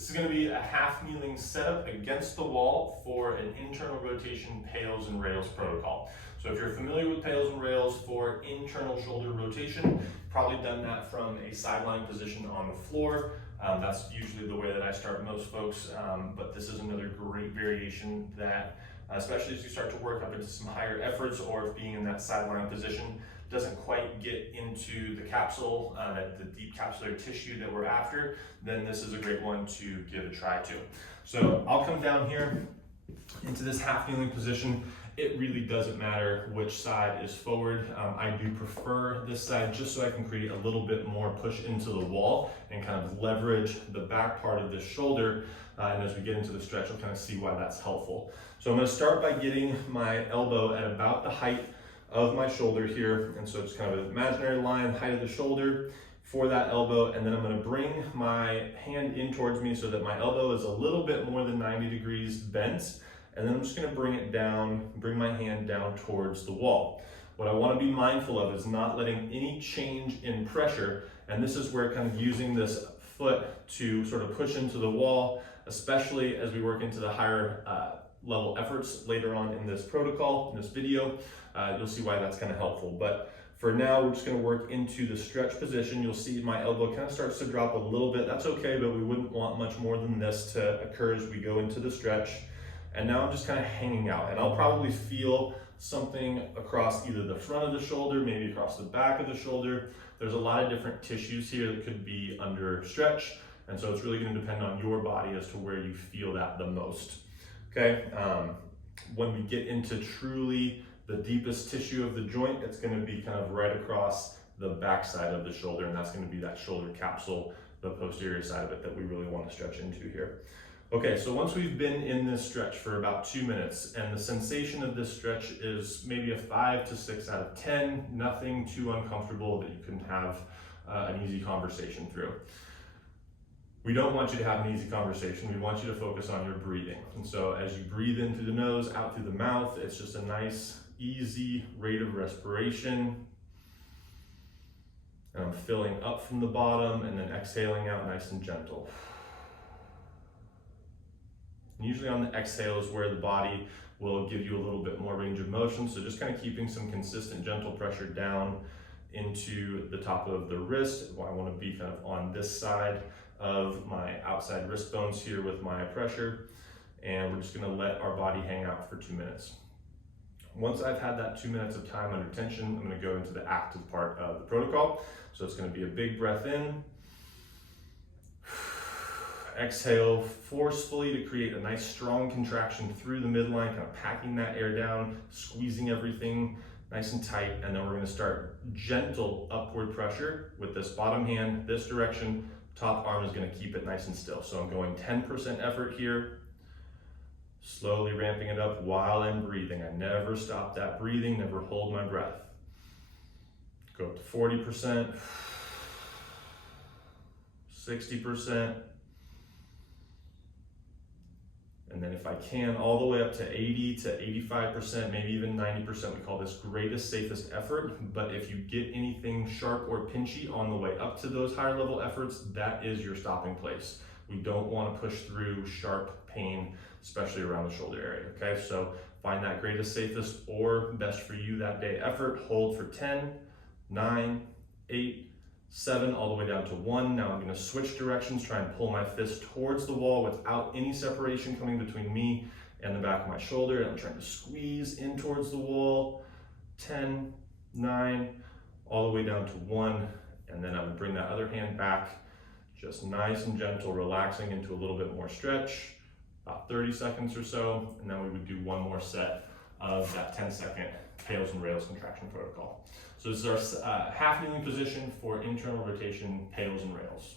This is going to be a half kneeling setup against the wall for an internal rotation pails and rails protocol. So if you're familiar with pails and rails for internal shoulder rotation, you've probably done that from a sideline position on the floor. That's usually the way that I start most folks, but this is another great variation that, especially as you start to work up into some higher efforts, or if being in that sideline position doesn't quite get into the capsule, the deep capsular tissue that we're after, then this is a great one to give a try to. So I'll come down here into this half kneeling position. It really doesn't matter which side is forward. I do prefer this side just so I can create a little bit more push into the wall and kind of leverage the back part of this shoulder. And as we get into the stretch, you'll kind of see why that's helpful. So I'm going to start by getting my elbow at about the height of my shoulder here. And so it's kind of an imaginary line, height of the shoulder for that elbow. And then I'm going to bring my hand in towards me so that my elbow is a little bit more than 90 degrees bent. And then I'm just going to bring it down, bring my hand down towards the wall. What I want to be mindful of is not letting any change in pressure. And this is where kind of using this foot to sort of push into the wall, especially as we work into the higher level efforts later on in this protocol, in this video. You'll see why that's kind of helpful. But for now, we're just going to work into the stretch position. You'll see my elbow kind of starts to drop a little bit. That's okay, but we wouldn't want much more than this to occur as we go into the stretch. And now I'm just kind of hanging out, and I'll probably feel something across either the front of the shoulder, maybe across the back of the shoulder. There's a lot of different tissues here that could be under stretch. And so it's really going to depend on your body as to where you feel that the most. Okay. When we get into truly the deepest tissue of the joint, it's going to be kind of right across the back side of the shoulder. And that's going to be that shoulder capsule, the posterior side of it that we really want to stretch into here. Okay, so once we've been in this stretch for about 2 minutes, and the sensation of this stretch is maybe a 5 to 6 out of 10, nothing too uncomfortable that you can have an easy conversation through. We don't want you to have an easy conversation. We want you to focus on your breathing. And so as you breathe in through the nose, out through the mouth, it's just a nice, easy rate of respiration. And I'm filling up from the bottom and then exhaling out nice and gentle. And usually on the exhale is where the body will give you a little bit more range of motion. So just kind of keeping some consistent gentle pressure down into the top of the wrist. I want to be kind of on this side of my outside wrist bones here with my pressure. And we're just going to let our body hang out for 2 minutes. Once I've had that 2 minutes of time under tension, I'm going to go into the active part of the protocol. So it's going to be a big breath in. Exhale forcefully to create a nice strong contraction through the midline, kind of packing that air down, squeezing everything nice and tight. And then we're going to start gentle upward pressure with this bottom hand, this direction. Top arm is going to keep it nice and still. So I'm going 10% effort here, slowly ramping it up while I'm breathing. I never stop that breathing, never hold my breath. Go up to 40%, 60%. And then if I can, all the way up to 80 to 85%, maybe even 90%, we call this greatest, safest effort. But if you get anything sharp or pinchy on the way up to those higher level efforts, that is your stopping place. We don't want to push through sharp pain, especially around the shoulder area, okay? So find that greatest, safest, or best for you that day effort. Hold for 10, 9, 8, 7, all the way down to 1. Now I'm going to switch directions, try and pull my fist towards the wall without any separation coming between me and the back of my shoulder. And I'm trying to squeeze in towards the wall. 10, 9, all the way down to 1. And then I would bring that other hand back, just nice and gentle, relaxing into a little bit more stretch, about 30 seconds or so. And then we would do one more set of that 10-second pails and rails contraction protocol. So this is our half kneeling position for internal rotation pails and rails.